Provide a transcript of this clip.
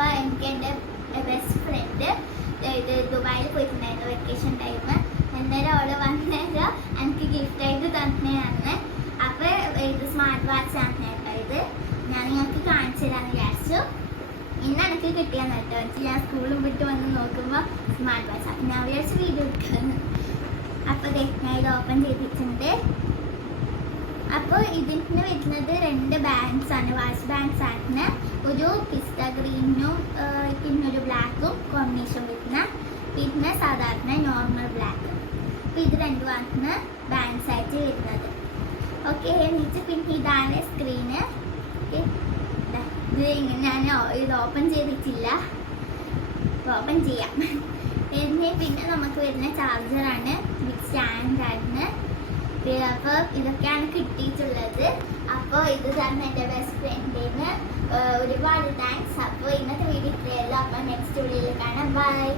അപ്പോൾ എനിക്ക് എൻ്റെ ബെസ്റ്റ് ഫ്രണ്ട് ഇത് ദുബായിൽ പോയിട്ടുണ്ടായിരുന്നു വെക്കേഷൻ ടൈം. അന്നേരം അവൾ വന്നേരം എനിക്ക് ഗിഫ്റ്റായിട്ട് തന്നെയാണ്. അപ്പോൾ ഇത് സ്മാർട്ട് വാച്ച് ആണ് കേട്ടോ. ഇത് ഞാൻ നിങ്ങൾക്ക് കാണിച്ചു തരാമെന്ന് വിചാരിച്ചു. ഇന്ന് എനിക്ക് കിട്ടിയാന്ന് കേട്ടോ. ഞാൻ സ്കൂളിൽ വിട്ട് വന്ന് നോക്കുമ്പോൾ സ്മാർട്ട് വാച്ച്. അപ്പം ഞാൻ വിചാരിച്ചു വീഡിയോ എടുക്കാമെന്ന്. അപ്പോൾ ഞാൻ ഇത് ഓപ്പൺ ചെയ്തിട്ടുണ്ട്. അപ്പോൾ ഇതിന് വരുന്നത് 2 ബാൻഡ്സ് ആണ്, വാച്ച് ബാൻഡ്സ് ആണ്. ഒരു പിസ്ത ഗ്രീനും പിന്നെ ഒരു ബ്ലാക്കും കോമ്പിനേഷൻ വരുന്ന, പിന്നെ സാധാരണ നോർമൽ ബ്ലാക്ക്. അപ്പോൾ ഇത് രണ്ടുമാണ് ബാൻഡ്സ് ആയിട്ട് വരുന്നത്. ഓക്കെ, എന്നിട്ട് പിന്നെ ഇതാണ് സ്ക്രീന്. ഇത് ഞാൻ ഇത് ഓപ്പൺ ചെയ്തിട്ടില്ല, ഓപ്പൺ ചെയ്യാം. പിന്നെ നമുക്ക് വരുന്ന ചാർജറാണ്, ബിഗ് സ്റ്റാൻഡാണ്. അപ്പോൾ ഇതൊക്കെയാണ് കിട്ടിയിട്ടുള്ളത്. അപ്പോൾ ഇത് തന്നെ എൻ്റെ ബെസ്റ്റ് ഫ്രണ്ടിന് ഒരുപാട് താങ്ക്സ്. അപ്പോൾ ഇന്നത്തെ വീഡിയോ ഇത്രയല്ല. അപ്പോൾ നെക്സ്റ്റ് വീഡിയോയിൽ കാണാം. ബൈ.